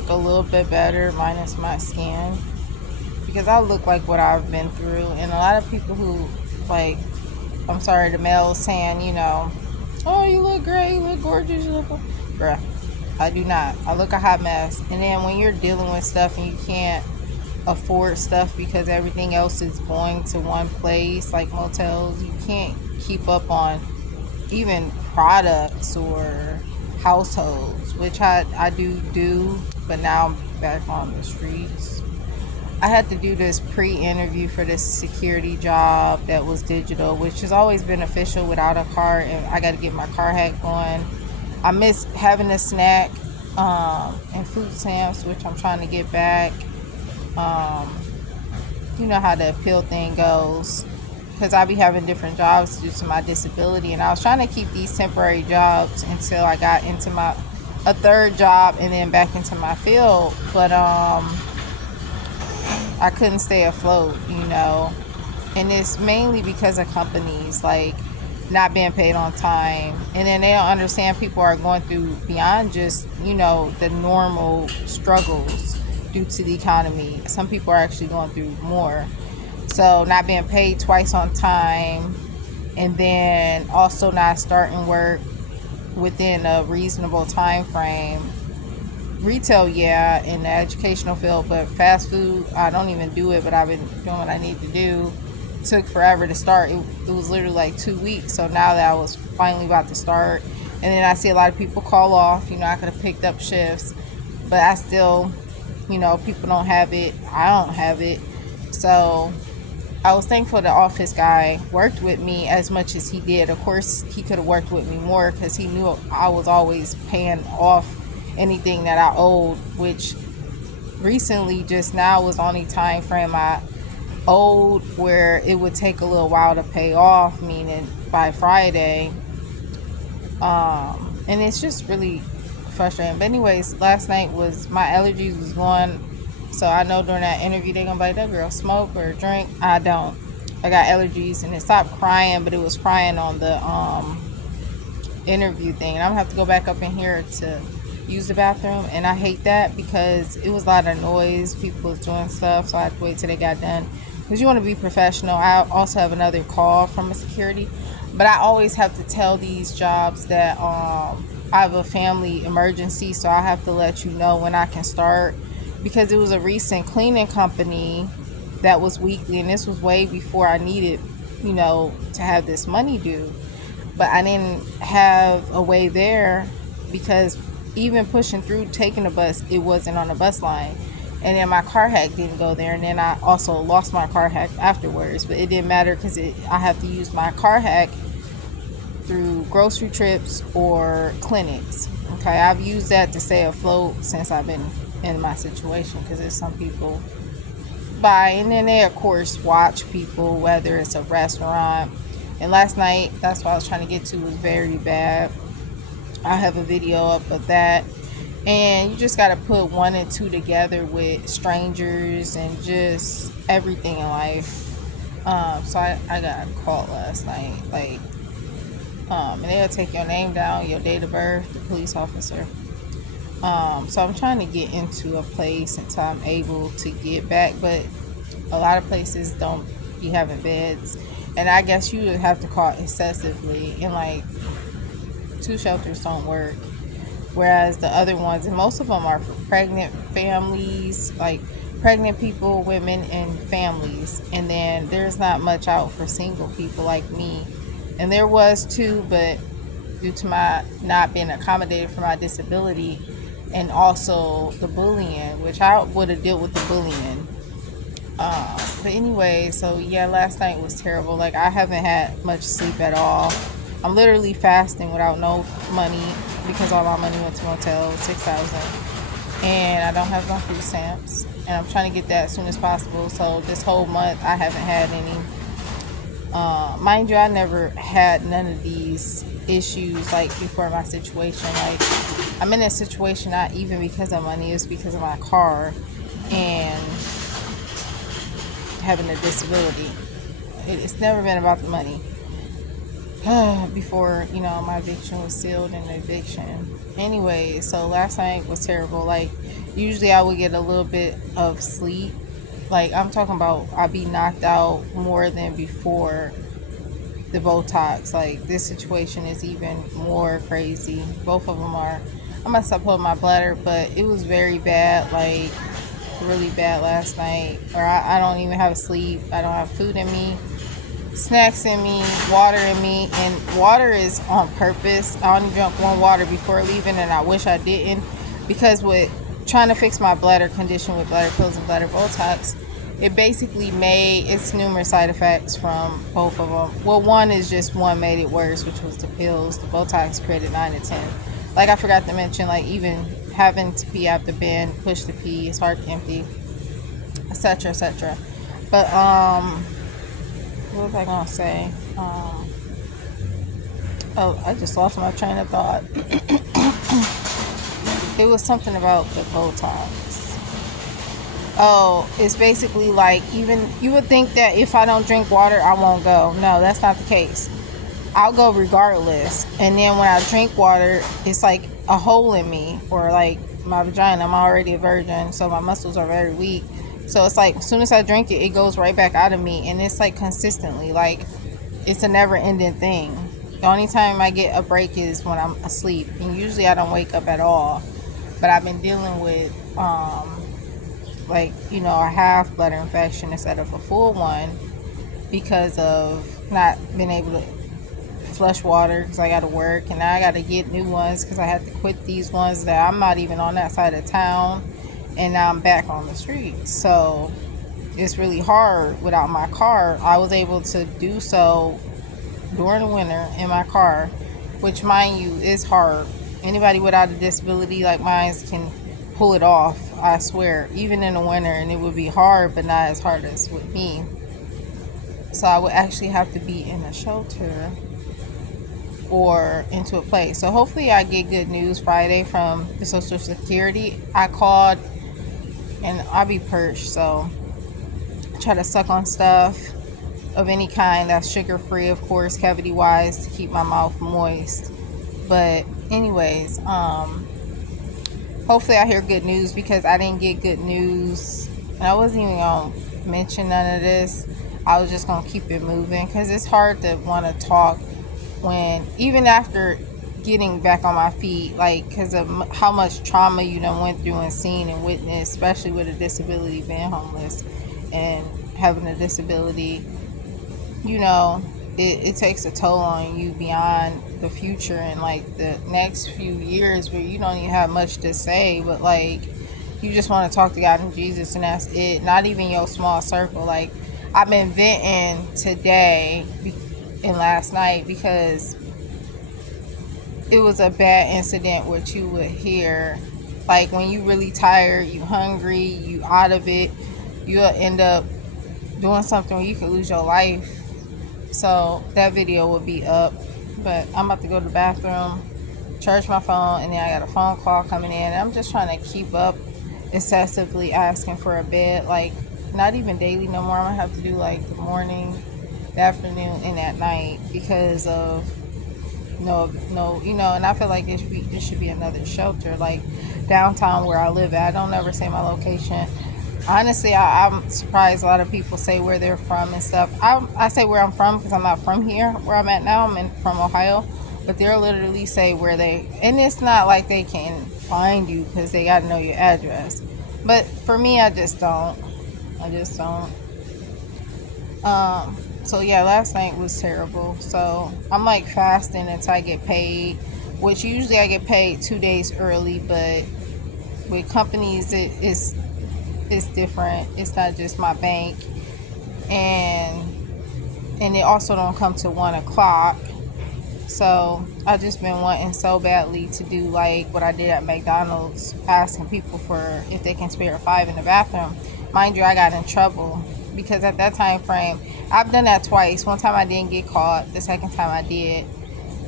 look a little bit better minus my skin because I look like what I've been through. And a lot of people who, like, I'm sorry, the males saying, oh, you look great, you look gorgeous, you look. Bruh, I do not. I look a hot mess. And then when you're dealing with stuff and you can't afford stuff because everything else is going to one place, like motels, you can't keep up on even products or households, which I do, but now I'm back on the streets. I had to do this pre-interview for this security job that was digital, which has always been official without a car, and I got to get my car hack going. I miss having a snack and food stamps, which I'm trying to get back. Um, you know how the appeal thing goes, because I be having different jobs due to my disability, and I was trying to keep these temporary jobs until I got into a third job and then back into my field, but I couldn't stay afloat, and it's mainly because of companies like not being paid on time, and then they don't understand people are going through beyond just the normal struggles due to the economy. Some people are actually going through more. So not being paid twice on time, and then also not starting work within a reasonable time frame. Retail, yeah, in the educational field, but fast food, I don't even do it, but I've been doing what I need to do. It took forever to start. It was literally like 2 weeks. So now that I was finally about to start, and then I see a lot of people call off. I could have picked up shifts, but I still, people don't have it. I don't have it. So I was thankful the office guy worked with me as much as he did. Of course, he could have worked with me more because he knew I was always paying off anything that I owed, which recently just now was the only time frame I owed where it would take a little while to pay off, meaning by Friday. And it's just really frustrating. But anyways, last night was my allergies was going. So I know during that interview they're gonna be like, that girl smoke or drink. I don't. I got allergies, and it stopped crying, but it was crying on the interview thing. And I'm gonna have to go back up in here to use the bathroom, and I hate that because it was a lot of noise. People was doing stuff, so I had to wait till they got done. Because you want to be professional. I also have another call from a security, but I always have to tell these jobs that I have a family emergency, so I have to let you know when I can start. Because it was a recent cleaning company that was weekly, and this was way before I needed, to have this money due. But I didn't have a way there because even pushing through, taking the bus, it wasn't on the bus line. And then my car hack didn't go there, and then I also lost my car hack afterwards. But it didn't matter because I have to use my car hack through grocery trips or clinics. Okay, I've used that to stay afloat since I've been in my situation, because there's some people buy, and then they of course watch people, whether it's a restaurant. And last night, that's what I was trying to get to, was very bad. I have a video up of that, and you just got to put one and two together with strangers and just everything in life. So I got a call last night, and they'll take your name down, your date of birth, the police officer. So I'm trying to get into a place until I'm able to get back, but a lot of places don't be having beds, and I guess you would have to call excessively, and 2 shelters don't work, whereas the other ones, and most of them are for pregnant families, like pregnant people, women, and families, and then there's not much out for single people like me. And there was too, but due to my not being accommodated for my disability, and also the bullying, which I would have dealt with the bullying. But anyway, so yeah, last night was terrible. I haven't had much sleep at all. I'm literally fasting without no money because all my money went to motels, $6,000, and I don't have my food stamps, and I'm trying to get that as soon as possible. So this whole month I haven't had any. Mind you, I never had none of these issues before my situation. I'm in a situation not even because of money, it's because of my car and having a disability. It's never been about the money. Before, my eviction was sealed in the eviction. Anyway, so last night was terrible. Usually I would get a little bit of sleep. Like I'm talking about I'd be knocked out more than before the Botox. Like this situation is even more crazy. Both of them are. I must have pulled my bladder, but it was very bad, like really bad last night. Or I don't even have sleep. I don't have food in me, snacks in me, water in me, and water is on purpose. I only drank one water before leaving, and I wish I didn't, because with trying to fix my bladder condition with bladder pills and bladder Botox, it basically made its numerous side effects from both of them. Well, one is just one made it worse, which was the pills. The Botox created 9 to 10. Like I forgot to mention, like even having to pee out the bin, push the pee, it's hard to empty, etc., etc. But what was I gonna say? Oh, I just lost my train of thought. It was something about the Botox. Oh, it's basically like, even you would think that if I don't drink water, I won't go. No, that's not the case. I'll go regardless. And then when I drink water, it's like a hole in me, or like my vagina. I'm already a virgin, so my muscles are very weak. So it's like as soon as I drink it, it goes right back out of me, and it's like consistently, like it's a never-ending thing. The only time I get a break is when I'm asleep, and usually I don't wake up at all. But I've been dealing with like, a half bladder infection instead of a full one, because of not being able to flush water because I got to work, and now I got to get new ones because I had to quit these ones that I'm not even on that side of town, and now I'm back on the streets. So it's really hard without my car. I was able to do so during the winter in my car, which, mind you, is hard. Anybody without a disability like mine can pull it off, I swear, even in the winter, and it would be hard, but not as hard as with me. So I would actually have to be in a shelter or into a place. So hopefully I get good news Friday from the Social Security. I called, and I'll be purged, so I try to suck on stuff of any kind that's sugar free, of course, cavity wise, to keep my mouth moist. But anyways, hopefully I hear good news, because I didn't get good news, and I wasn't even gonna mention none of this. I was just gonna keep it moving, because it's hard to want to talk when, even after getting back on my feet, like, because of how much trauma you done went through and seen and witnessed, especially with a disability, being homeless and having a disability. It takes a toll on you beyond the future, and like the next few years where you don't even have much to say, but like you just want to talk to God and Jesus, and that's it. Not even your small circle. Like, I've been venting today and last night, because it was a bad incident, what you would hear. Like, when you really tired, you hungry, you out of it, you'll end up doing something where you could lose your life. So that video will be up, but I'm about to go to the bathroom, charge my phone, and then I got a phone call coming in. I'm just trying to keep up excessively asking for a bed, like not even daily no more. I'm gonna have to do like the morning, the afternoon, and at night, because of no, and I feel like there should be another shelter like downtown where I live at. I don't ever say my location. Honestly, I'm surprised a lot of people say where they're from and stuff. I say where I'm from because I'm not from here where I'm at now. From Ohio, but they'll literally say where and it's not like they can find you because they got to know your address. But for me, I just don't. So yeah, last night was terrible. So I'm like fasting until I get paid, which usually I get paid 2 days early, but with companies it's different. It's not just my bank, and it also don't come to 1:00. So I just been wanting so badly to do like what I did at McDonald's, asking people for if they can spare $5 in the bathroom. Mind you, I got in trouble because at that time frame, I've done that twice. One time I didn't get caught. The second time I did,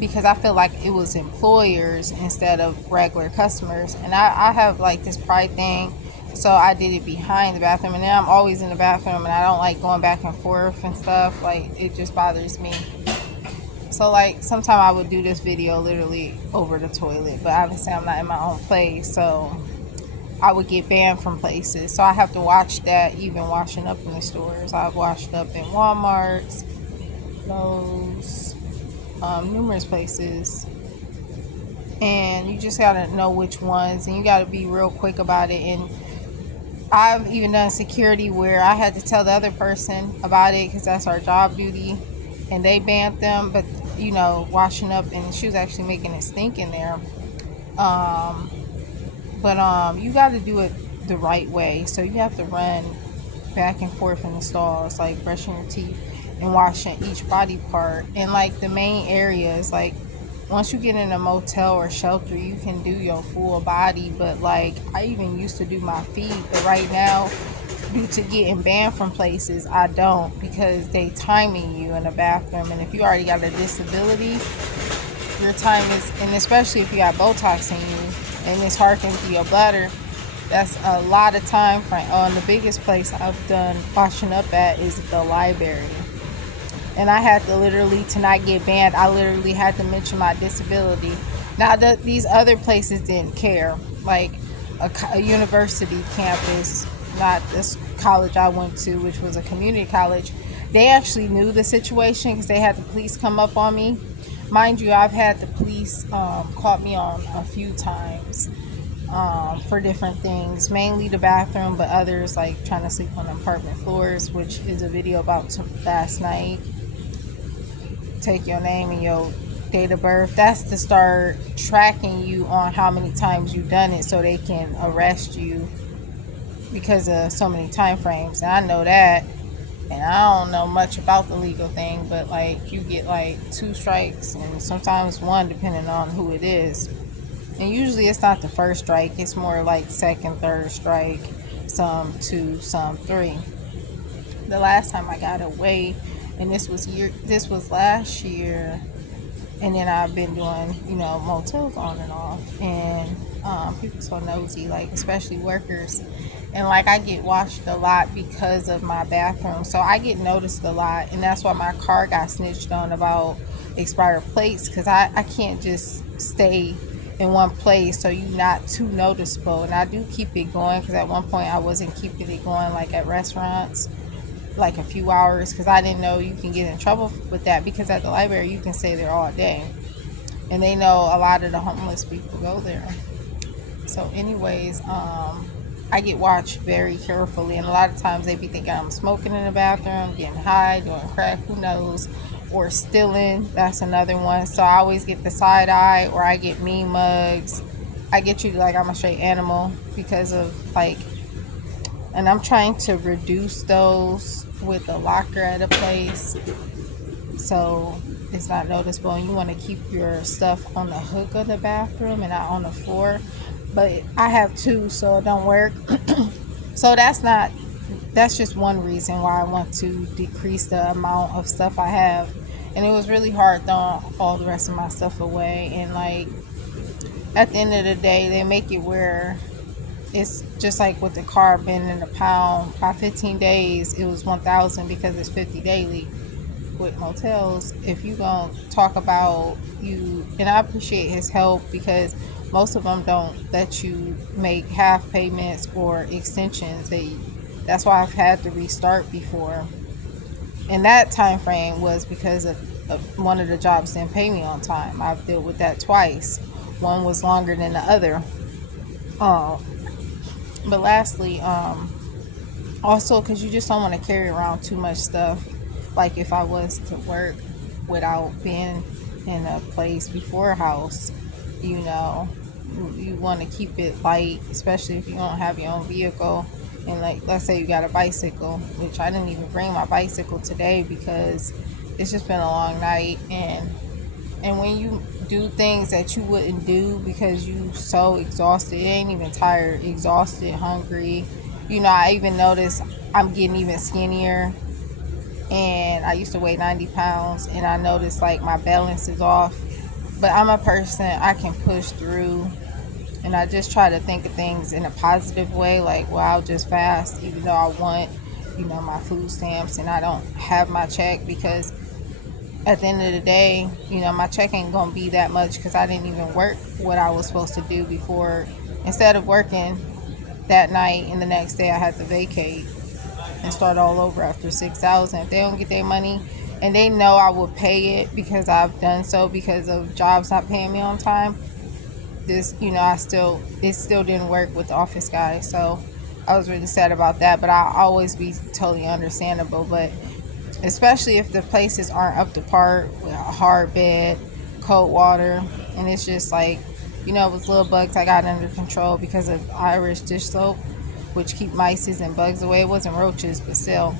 because I feel like it was employers instead of regular customers. And I have like this pride thing. So I did it behind the bathroom, and then I'm always in the bathroom, and I don't like going back and forth and stuff. Like, it just bothers me. So like sometimes I would do this video literally over the toilet, but obviously I'm not in my own place. So I would get banned from places. So I have to watch that even washing up in the stores. I've washed up in Walmart's, Lowe's, numerous places. And you just gotta know which ones, and you gotta be real quick about it. And I've even done security where I had to tell the other person about it because that's our job duty, and they banned them. But washing up, and she was actually making it stink in there. Um, but you got to do it the right way. So you have to run back and forth in the stalls, like brushing your teeth and washing each body part. And like the main areas, like once you get in a motel or shelter, you can do your full body. But like I even used to do my feet, but right now, due to getting banned from places, I don't, because they timing you in the bathroom. And if you already got a disability, your time is, and especially if you got Botox in you and it's harking to your bladder, that's a lot of time frame. And the biggest place I've done washing up at is the library. And I had to literally, to not get banned, I literally had to mention my disability. Now, these other places didn't care. Like a university campus, not this college I went to, which was a community college, they actually knew the situation because they had the police come up on me. Mind you, I've had the police caught me on a few times for different things, mainly the bathroom, but others like trying to sleep on apartment floors, which is a video about last night. Take your name and your date of birth. That's to start tracking you on how many times you've done it, so they can arrest you because of so many time frames. And I know that, and I don't know much about the legal thing, but like you get like 2 strikes and sometimes 1 depending on who it is. And usually it's not the first strike, it's more like second, third strike, some 2, some 3. The last time I got away, and this was last year, and then I've been doing motels on and off, and people so nosy, like especially workers. And like I get watched a lot because of my bathroom, so I get noticed a lot. And that's why my car got snitched on about expired plates, because I can't just stay in one place, so you're not too noticeable. And I do keep it going, because at one point I wasn't keeping it going like at restaurants like a few hours, because I didn't know you can get in trouble with that, because at the library you can stay there all day, and they know a lot of the homeless people go there. So anyways, I get watched very carefully, and a lot of times they be thinking I'm smoking in the bathroom, getting high, doing crack, who knows, or stealing. That's another one. So I always get the side eye, or I get mean mugs. I get you like I'm a straight animal because of like, and I'm trying to reduce those with a locker at a place so it's not noticeable. And you want to keep your stuff on the hook of the bathroom and not on the floor. But I have 2, so it don't work. So that's just one reason why I want to decrease the amount of stuff I have. And it was really hard throwing all the rest of my stuff away. And like at the end of the day, they make it where it's just like with the car being in the pound. By 15 days, it was 1,000 because it's 50 daily. With motels, if you gonna talk about you, and I appreciate his help, because most of them don't let you make half payments or extensions. That's why I've had to restart before. And that time frame was because of one of the jobs didn't pay me on time. I've dealt with that twice. One was longer than the other. But lastly, also because you just don't want to carry around too much stuff. Like if I was to work without being in a place before a house, you want to keep it light, especially if you don't have your own vehicle. And like, let's say you got a bicycle, which I didn't even bring my bicycle today because it's just been a long night. And when you do things that you wouldn't do because you so exhausted, it ain't even tired, exhausted, hungry. I even notice I'm getting even skinnier. And I used to weigh 90 pounds, and I noticed like my balance is off. But I'm a person, I can push through, and I just try to think of things in a positive way. Like, well, I'll just fast, even though I want, my food stamps, and I don't have my check, because at the end of the day, my check ain't gonna be that much because I didn't even work what I was supposed to do before. Instead of working that night, and the next day I had to vacate and start all over after 6,000. If they don't get their money, and they know I will pay it because I've done so because of jobs not paying me on time. This, it still didn't work with the office guy, so I was really sad about that. But I'll always be totally understandable. But especially if the places aren't up to par with a hard bed, cold water, and it's just like, with little bugs I got under control because of Irish dish soap, which keep mice and bugs away. It wasn't roaches, but still,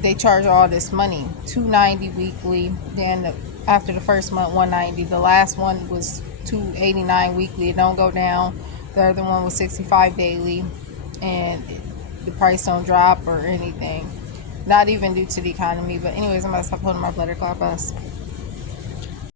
they charge all this money, $290 weekly. Then after the first month, $190. The last one was $289 weekly. It don't go down. The other one was $65 daily, and the price don't drop or anything. Not even due to the economy. But anyways, I'm gonna stop holding my blood clot bus.